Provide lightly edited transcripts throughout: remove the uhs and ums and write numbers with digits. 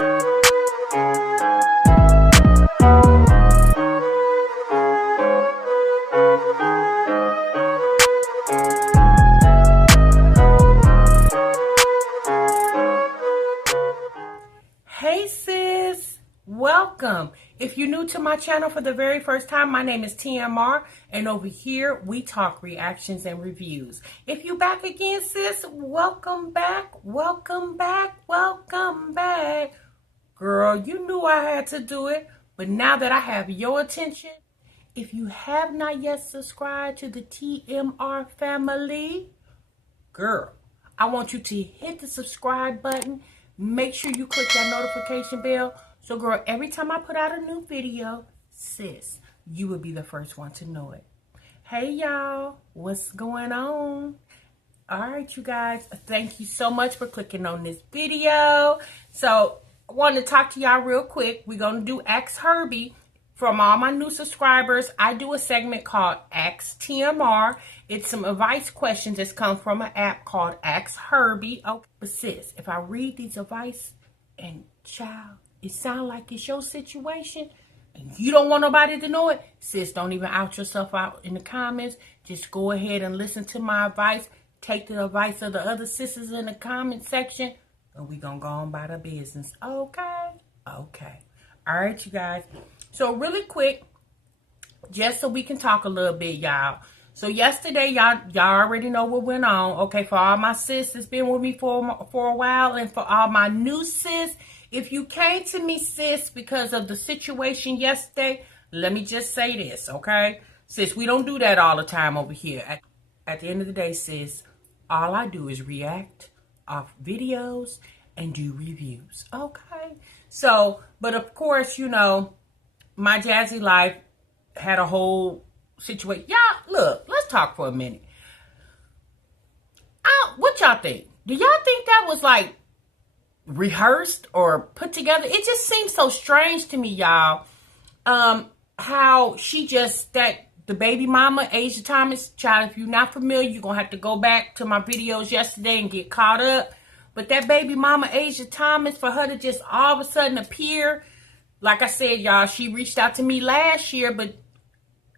Hey sis, welcome. If you're new to my channel for the very first time, my name is TMR, and over here we talk reactions and reviews. If you back again, sis, welcome back, welcome back, welcome back. Girl, you knew I had to do it, but now that I have your attention, if you have not yet subscribed to the TMR family, girl, I want you to hit the subscribe button. Make sure you click that notification bell. So, girl, every time I put out a new video, sis, you will be the first one to know it. Hey, y'all. What's going on? All right, you guys. Thank you so much for clicking on this video. So, I want to talk to y'all real quick. We're going to do Ask Herbie. From all my new subscribers, I do a segment called Ask TMR. It's some advice questions that's come from an app called Ask Herbie. Okay. But sis, if I read these advice and child, it sounds like it's your situation and you don't want nobody to know it, sis, don't even out yourself out in the comments. Just go ahead and listen to my advice. Take the advice of the other sisters in the comment section, and we gonna go on by the business. Okay? Okay. All right, you guys. So really quick, just so we can talk a little bit, y'all. So yesterday, y'all already know what went on. Okay, for all my sis that's been with me for a while, and for all my new sis, if you came to me, sis, because of the situation yesterday, let me just say this, okay? Sis, we don't do that all the time over here. At the end of the day, sis, all I do is react off videos and do reviews, okay? So, but of course, you know, my jazzy life had a whole situation. Y'all, look, let's talk for a minute. What y'all think? Do y'all think that was like rehearsed or put together? It just seems so strange to me, y'all. How she just, the baby mama, Asia Thomas, child, if you're not familiar, you're going to have to go back to my videos yesterday and get caught up. But that baby mama, Asia Thomas, for her to just all of a sudden appear, like I said, y'all, she reached out to me last year, but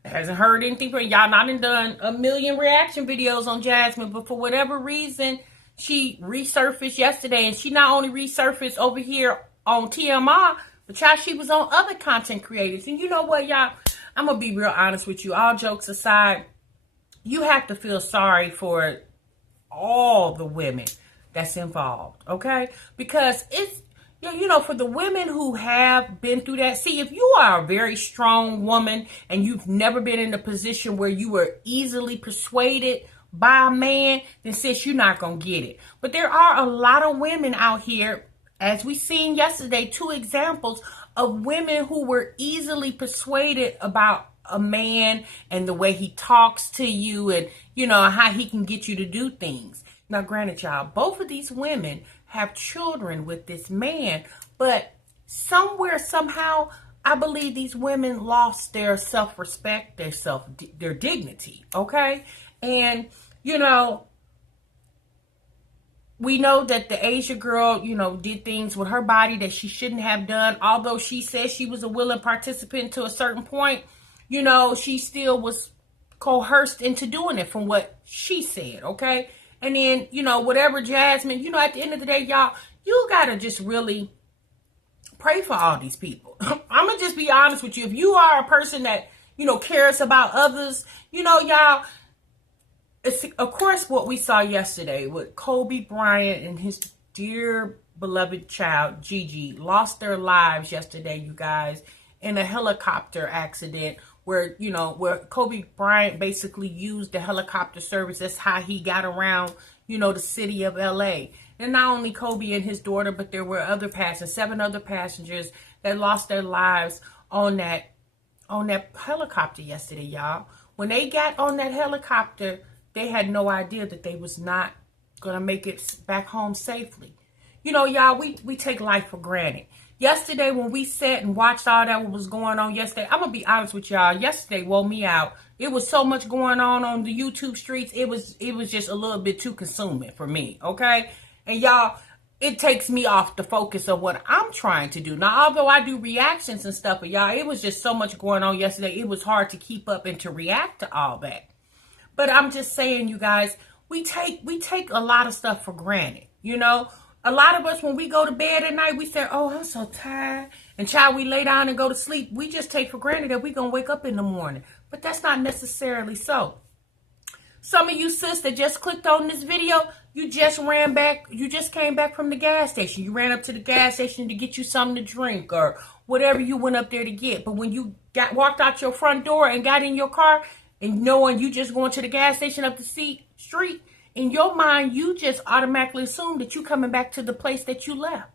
hasn't heard anything from y'all. Not done a million reaction videos on Jasmine, but for whatever reason, she resurfaced yesterday, and she not only resurfaced over here on TMR, but child, she was on other content creators. And you know what, y'all? I'm gonna be real honest with you. All jokes aside, you have to feel sorry for all the women that's involved, okay? Because it's, you know, for the women who have been through that, see, if you are a very strong woman and you've never been in a position where you were easily persuaded by a man, then sis, you're not going to get it. But there are a lot of women out here, as we seen yesterday, 2 examples of women who were easily persuaded about a man and the way he talks to you and, you know, how he can get you to do things. Now, granted, y'all, both of these women have children with this man, but somewhere, somehow, I believe these women lost their self-respect, their dignity, okay? And, you know, we know that the Asia girl, you know, did things with her body that she shouldn't have done. Although she said she was a willing participant to a certain point, you know, she still was coerced into doing it from what she said, okay? And then, you know, whatever Jasmine, you know, at the end of the day, y'all, you got to just really pray for all these people. I'm going to just be honest with you. If you are a person that, you know, cares about others, you know, y'all, it's, of course, what we saw yesterday with Kobe Bryant and his dear beloved child, Gigi, lost their lives yesterday, you guys, in a helicopter accident where, you know, where Kobe Bryant basically used the helicopter service. That's how he got around, you know, the city of LA. And not only Kobe and his daughter, but there were other passengers, 7 other passengers that lost their lives on that helicopter yesterday, y'all. When they got on that helicopter, they had no idea that they was not going to make it back home safely. You know, y'all, we take life for granted. Yesterday, when we sat and watched all that what was going on yesterday, I'm going to be honest with y'all. Yesterday woke me out. It was so much going on the YouTube streets. It was just a little bit too consuming for me, okay? And y'all, it takes me off the focus of what I'm trying to do. Now, although I do reactions and stuff, but y'all, it was just so much going on yesterday. It was hard to keep up and to react to all that. But I'm just saying, you guys, we take a lot of stuff for granted. You know, a lot of us, when we go to bed at night, we say, oh, I'm so tired. And child, we lay down and go to sleep. We just take for granted that we're going to wake up in the morning. But that's not necessarily so. Some of you sis that just clicked on this video, you just came back from the gas station. You ran up to the gas station to get you something to drink or whatever you went up there to get. But when you walked out your front door and got in your car and knowing you just going to the gas station up the street, in your mind, you just automatically assume that you coming back to the place that you left.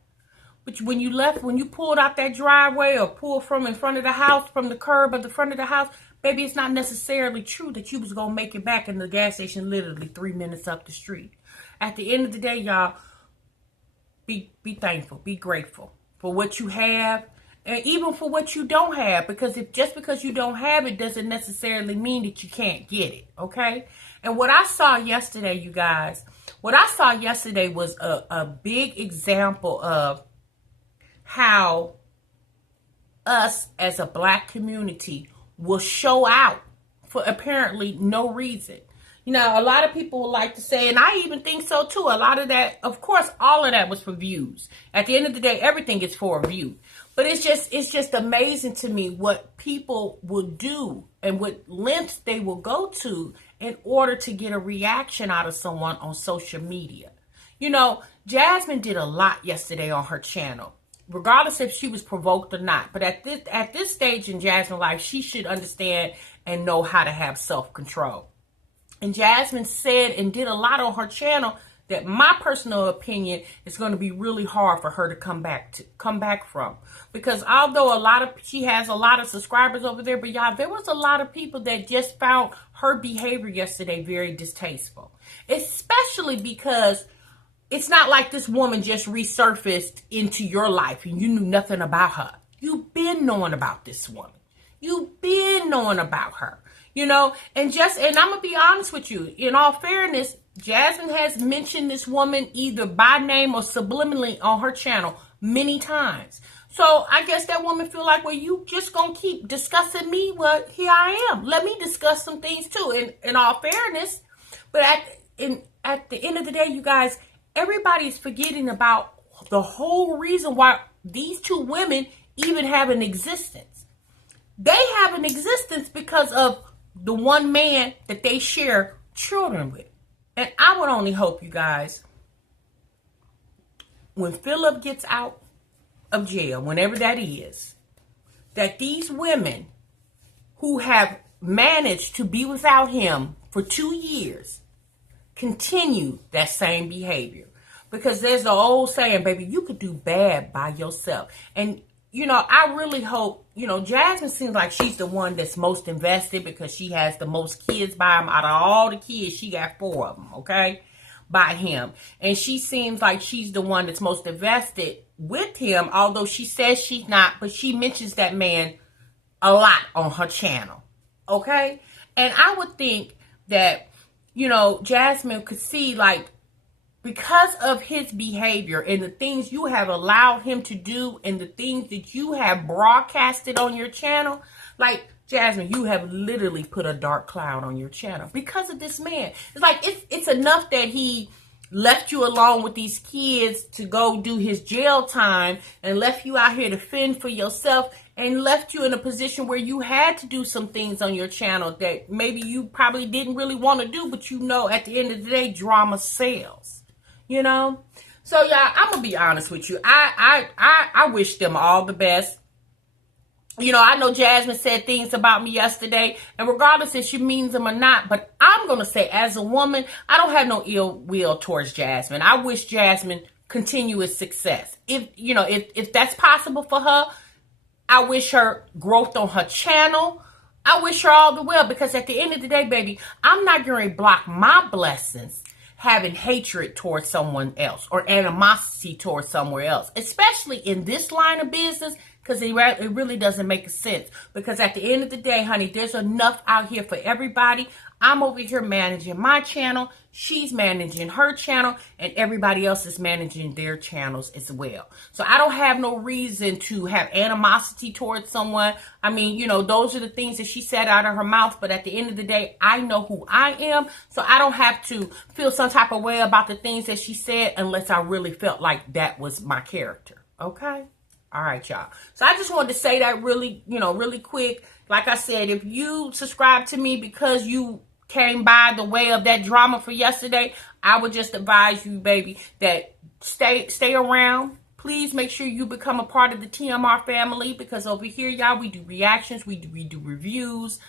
But when you pulled out that driveway or pulled from in front of the house, from the curb of the front of the house, baby, it's not necessarily true that you was going to make it back in the gas station literally 3 minutes up the street. At the end of the day, y'all, be thankful, be grateful for what you have, and even for what you don't have, because just because you don't have it doesn't necessarily mean that you can't get it, okay? And what I saw yesterday, you guys, was a big example of how us as a Black community will show out for apparently no reason. You know, a lot of people would like to say, and I even think so too, a lot of that, of course, all of that was for views. At the end of the day, everything is for a view. But it's just amazing to me what people will do and what lengths they will go to in order to get a reaction out of someone on social media. You know, Jasmine did a lot yesterday on her channel, regardless if she was provoked or not. But at this stage in Jasmine's life, she should understand and know how to have self-control. And Jasmine said and did a lot on her channel that my personal opinion is going to be really hard for her to come back from. Because although she has a lot of subscribers over there, but y'all, there was a lot of people that just found her behavior yesterday very distasteful. Especially because it's not like this woman just resurfaced into your life and you knew nothing about her. You've been knowing about this woman. You've been knowing about her, you know, and I'm going to be honest with you. In all fairness, Jasmine has mentioned this woman either by name or subliminally on her channel many times. So I guess that woman feel like, well, you just going to keep discussing me? Well, here I am. Let me discuss some things too. In all fairness, but at the end of the day, you guys, everybody's forgetting about the whole reason why these two women even have an existence. They have an existence because of the one man that they share children with. And I would only hope, you guys, when Philip gets out of jail, whenever that is, that these women who have managed to be without him for 2 years continue that same behavior. Because there's the old saying, baby, you could do bad by yourself. And, you know, I really hope, you know, Jasmine seems like she's the one that's most invested because she has the most kids by him. Out of all the kids, she got 4 of them, okay, by him. And she seems like she's the one that's most invested with him, although she says she's not, but she mentions that man a lot on her channel, okay? And I would think that, you know, Jasmine could see, like, because of his behavior and the things you have allowed him to do and the things that you have broadcasted on your channel, like, Jasmine, you have literally put a dark cloud on your channel because of this man. It's like, it's enough that he left you alone with these kids to go do his jail time and left you out here to fend for yourself and left you in a position where you had to do some things on your channel that maybe you probably didn't really want to do, but you know, at the end of the day, drama sells, you know? So y'all, I'm gonna be honest with you. I wish them all the best. You know, I know Jasmine said things about me yesterday, and regardless if she means them or not, but I'm going to say, as a woman, I don't have no ill will towards Jasmine. I wish Jasmine continuous success. If that's possible for her, I wish her growth on her channel. I wish her all the well, because at the end of the day, baby, I'm not going to block my blessings having hatred towards someone else or animosity towards somewhere else, especially in this line of business. Because it really doesn't make sense. Because at the end of the day, honey, there's enough out here for everybody. I'm over here managing my channel. She's managing her channel, and everybody else is managing their channels as well. So I don't have no reason to have animosity towards someone. I mean, you know, those are the things that she said out of her mouth. But at the end of the day, I know who I am. So I don't have to feel some type of way about the things that she said unless I really felt like that was my character. Okay? All right, y'all. So I just wanted to say that really, really quick. Like I said, if you subscribe to me because you came by the way of that drama for yesterday, I would just advise you, baby, that stay around. Please make sure you become a part of the TMR family, because over here, y'all, we do reactions, we do reviews,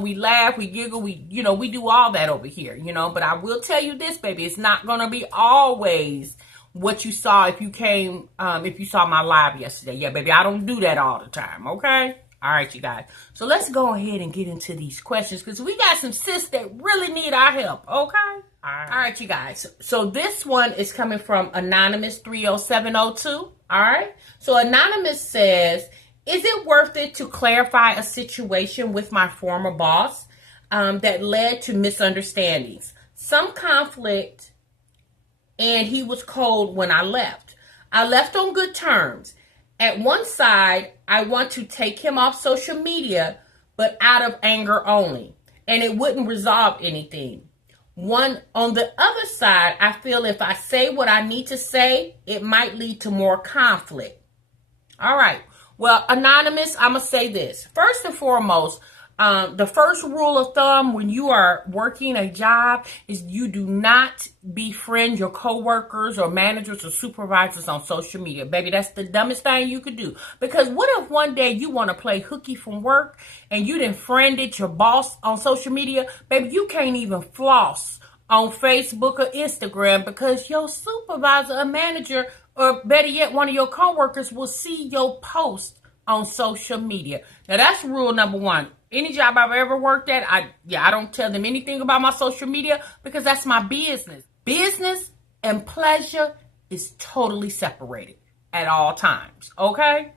we laugh, we giggle, we do all that over here, But I will tell you this, baby, it's not gonna be always what you saw if you saw my live yesterday. Yeah, baby, I don't do that all the time, okay? All right, you guys. So let's go ahead and get into these questions, because we got some sis that really need our help, okay? All right, you guys. So this one is coming from Anonymous 30702. All right. So Anonymous says, is it worth it to clarify a situation with my former boss that led to misunderstandings, some conflict, and he was cold when I left? I left on good terms. At one side, I want to take him off social media, but out of anger only, and it wouldn't resolve anything. On the other side, I feel if I say what I need to say, it might lead to more conflict. All right. Well, Anonymous, I'm going to say this. First and foremost, the first rule of thumb when you are working a job is you do not befriend your coworkers or managers or supervisors on social media. Baby, that's the dumbest thing you could do. Because what if one day you want to play hooky from work and you done friended your boss on social media? Baby, you can't even floss on Facebook or Instagram because your supervisor or manager, or better yet, one of your coworkers will see your post on social media. Now, that's rule number one. Any job I've ever worked at, I don't tell them anything about my social media because that's my business. Business and pleasure is totally separated at all times, okay?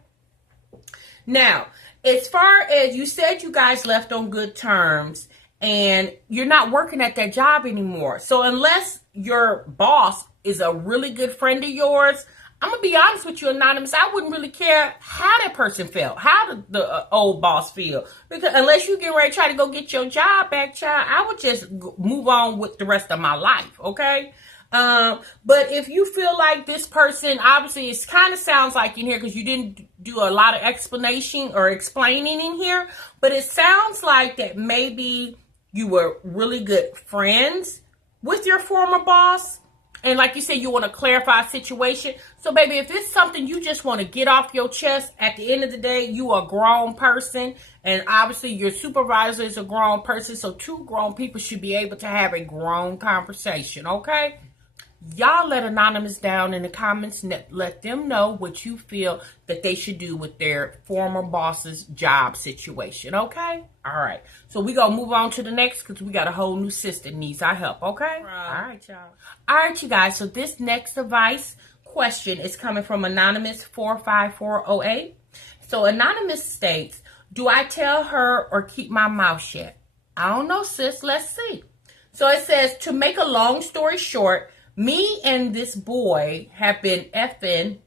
Now, as far as you said, you guys left on good terms and you're not working at that job anymore. So unless your boss is a really good friend of yours, I'm going to be honest with you, Anonymous, I wouldn't really care how that person felt, how the old boss feel. Because unless you get ready to try to go get your job back, child, I would just move on with the rest of my life, okay? But if you feel like this person, obviously it kind of sounds like in here because you didn't do a lot of explanation or explaining in here, but it sounds like that maybe you were really good friends with your former boss. And like you said, you want to clarify a situation. So, baby, if it's something you just want to get off your chest, at the end of the day, you are a grown person. And obviously, your supervisor is a grown person. So, two grown people should be able to have a grown conversation, okay? Y'all let Anonymous down in the comments and let them know what you feel that they should do with their former boss's job situation, okay? All right. So we going to move on to the next because we got a whole new sister that needs our help, okay? All right, y'all. All right, you guys. So this next advice question is coming from Anonymous 45408. So Anonymous states, do I tell her or keep my mouth shut? I don't know, sis. Let's see. So it says, to make a long story short, me and this boy have been effing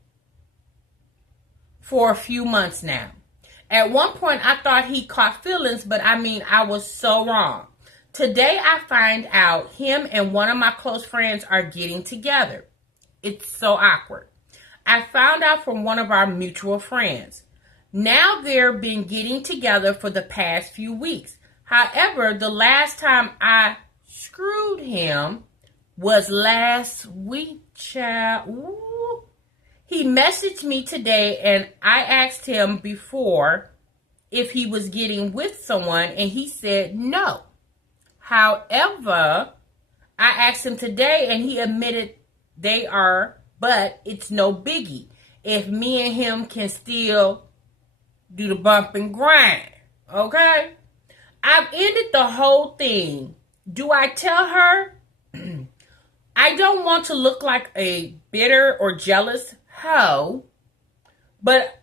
for a few months now. At one point, I thought he caught feelings, but I was so wrong. Today, I find out him and one of my close friends are getting together. It's so awkward. I found out from one of our mutual friends. Now they've been getting together for the past few weeks. However, the last time I screwed him was last week, child. Ooh. He messaged me today and I asked him before if he was getting with someone and he said no. However, I asked him today and he admitted they are, but it's no biggie. If me and him can still do the bump and grind, okay? I've ended the whole thing. Do I tell her? I don't want to look like a bitter or jealous hoe, but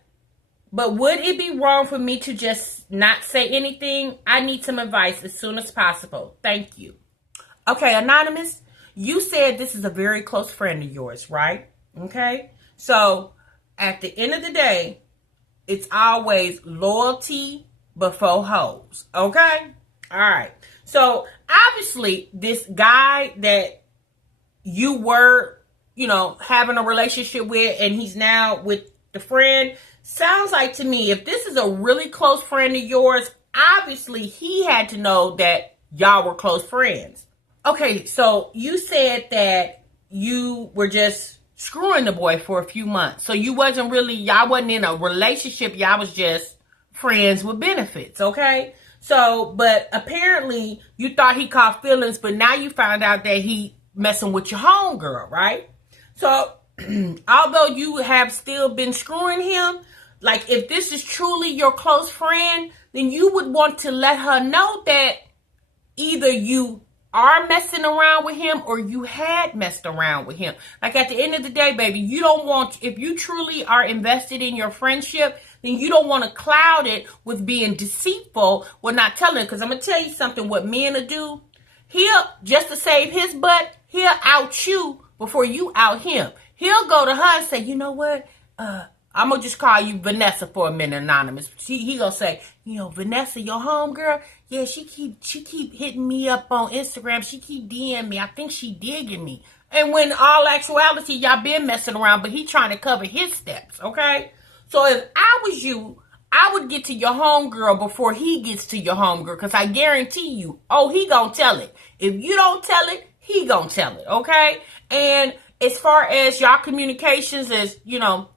But would it be wrong for me to just not say anything? I need some advice as soon as possible. Thank you. Okay, Anonymous, you said this is a very close friend of yours, right? Okay. So at the end of the day, it's always loyalty before hoes. Okay? All right. So obviously, this guy that you were, having a relationship with, and he's now with the friend, sounds like to me, if this is a really close friend of yours, obviously he had to know that y'all were close friends. Okay, so you said that you were just screwing the boy for a few months. So y'all wasn't in a relationship, y'all was just friends with benefits, okay? So, but apparently you thought he caught feelings, but now you found out that he messing with your homegirl, right? So, although you have still been screwing him, like if this is truly your close friend, then you would want to let her know that either you are messing around with him or you had messed around with him. Like at the end of the day, baby, if you truly are invested in your friendship, then you don't want to cloud it with being deceitful with not telling. Because I'm going to tell you something, what men will do, just to save his butt, he'll out you before you out him. He'll go to her and say, you know what, I'm going to just call you Vanessa for a minute, Anonymous. He going to say, Vanessa, your homegirl, yeah, she keep hitting me up on Instagram. She keep DMing me. I think she digging me. And when all actuality, y'all been messing around, but he trying to cover his steps, okay? So if I was you, I would get to your homegirl before he gets to your homegirl, because I guarantee you, he gonna tell it. If you don't tell it, he gonna tell it, okay? And as far as y'all communications, as, y'all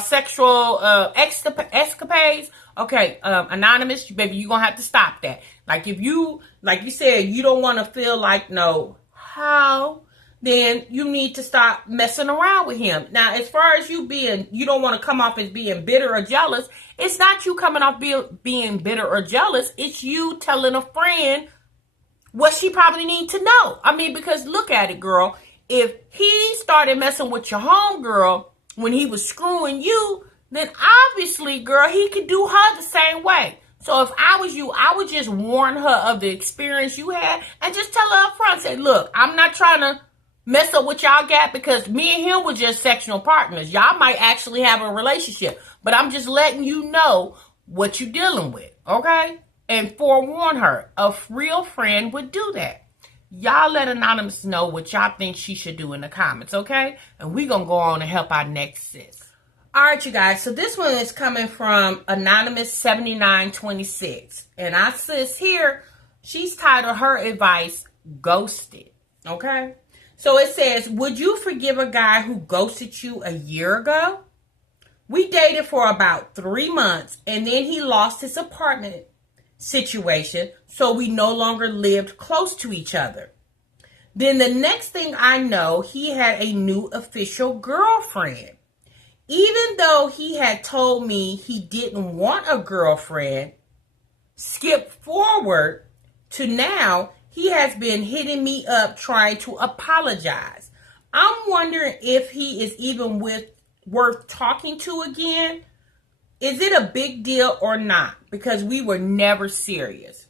sexual escapades, okay, Anonymous, baby, you gonna have to stop that. Like you said, you don't want to feel like then you need to stop messing around with him. Now, as far as you don't want to come off as being bitter or jealous. It's not you coming off being bitter or jealous. It's you telling a friend what she probably need to know. I mean, because look at it, girl. If he started messing with your homegirl when he was screwing you, then obviously, girl, he could do her the same way. So if I was you, I would just warn her of the experience you had and just tell her up front, say, look, I'm not trying to mess up what y'all got, because me and him were just sectional partners. Y'all might actually have a relationship, but I'm just letting you know what you're dealing with, okay? And forewarn her. A real friend would do that. Y'all let Anonymous know what y'all think she should do in the comments, okay? And we're going to go on and help our next sis. All right, you guys. So this one is coming from Anonymous7926. And our sis here, she's titled her advice, Ghosted, okay? So it says, would you forgive a guy who ghosted you a year ago? We dated for about 3 months, and then he lost his apartment situation, so we no longer lived close to each other. Then the next thing I know, he had a new official girlfriend. Even though he had told me he didn't want a girlfriend, skip forward to now, he has been hitting me up trying to apologize. I'm wondering if he is even worth talking to again. Is it a big deal or not? Because we were never serious.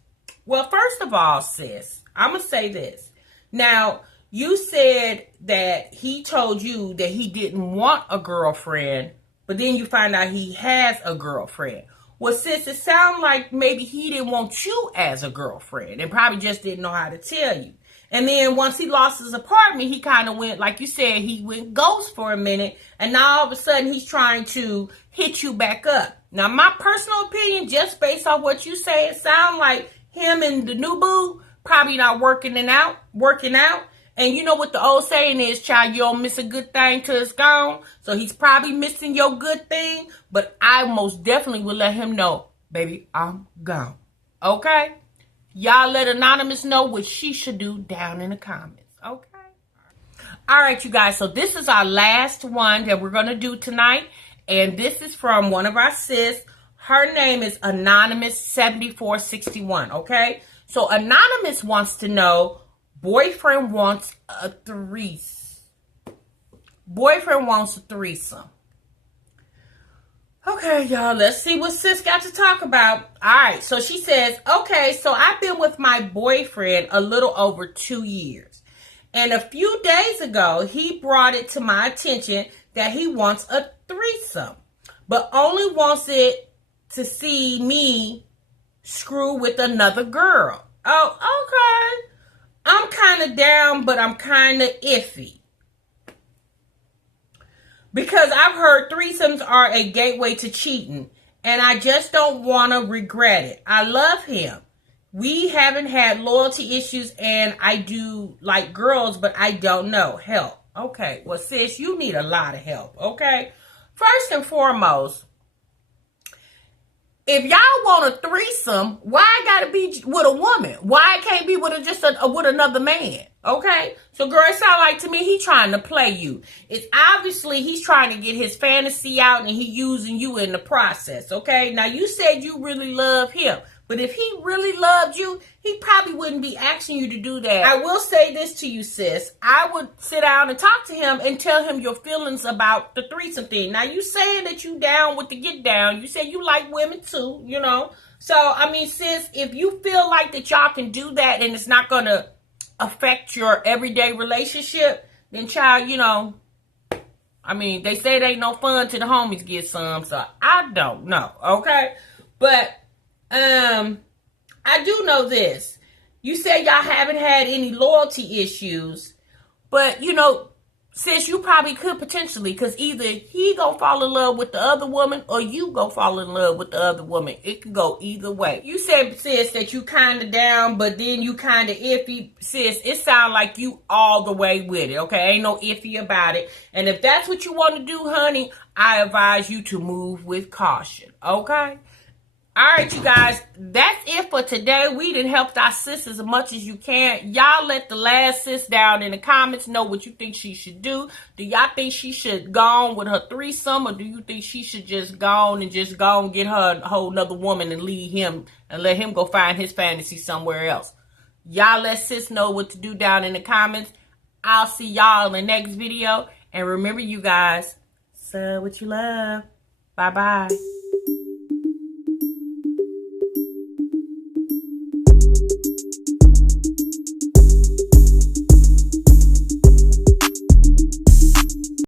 Well, first of all, sis, I'm going to say this. Now, you said that he told you that he didn't want a girlfriend, but then you find out he has a girlfriend. Well, sis, it sounds like maybe he didn't want you as a girlfriend and probably just didn't know how to tell you. And then once he lost his apartment, he kind of went, like you said, he went ghost for a minute. And now all of a sudden he's trying to hit you back up. Now, my personal opinion, just based on what you say, it sounds like him and the new boo probably not working out. And you know what the old saying is, child, you don't miss a good thing till it's gone. So he's probably missing your good thing. But I most definitely will let him know, baby, I'm gone. Okay? Y'all let Anonymous know what she should do down in the comments. Okay? All right, you guys. So this is our last one that we're going to do tonight. And this is from one of our sis. Her name is Anonymous7461. Okay? So Anonymous wants to know, boyfriend wants a threesome. Okay. Okay, y'all, let's see what sis got to talk about. All right, so she says, okay, so I've been with my boyfriend a little over 2 years. And a few days ago, he brought it to my attention that he wants a threesome, but only wants it to see me screw with another girl. Oh, okay. I'm kind of down, but I'm kind of iffy. Because I've heard threesomes are a gateway to cheating, and I just don't want to regret it. I love him. We haven't had loyalty issues, and I do like girls, but I don't know. Help. Okay, well, sis, you need a lot of help, okay? First and foremost, if y'all want a threesome, why it gotta be with a woman? Why it can't be with with another man? Okay? So, girl, it sounds like to me he trying to play you. It's obviously he's trying to get his fantasy out and he using you in the process, okay? Now, you said you really love him. But if he really loved you, he probably wouldn't be asking you to do that. I will say this to you, sis. I would sit down and talk to him and tell him your feelings about the threesome thing. Now, you saying that you down with the get down. You say you like women too, you know. So, I mean, sis, if you feel like that y'all can do that and it's not going to affect your everyday relationship, then, child, you know, I mean, they say it ain't no fun till the homies get some. So, I don't know, okay? But I do know this. You said y'all haven't had any loyalty issues, but you know, sis, you probably could potentially, because either he gonna fall in love with the other woman or you gonna fall in love with the other woman. It could go either way. You said, sis, that you kind of down, but then you kind of iffy. Sis, it sounds like you all the way with it, okay? Ain't no iffy about it. And if that's what you want to do, honey, I advise you to move with caution, okay? All right, you guys, that's it for today. We done helped our sis as much as you can. Y'all let the last sis down in the comments know what you think she should do. Do y'all think she should go on with her threesome, or do you think she should just go on and get her a whole nother woman and leave him and let him go find his fantasy somewhere else? Y'all let sis know what to do down in the comments. I'll see y'all in the next video. And remember, you guys, sub what you love. Bye-bye.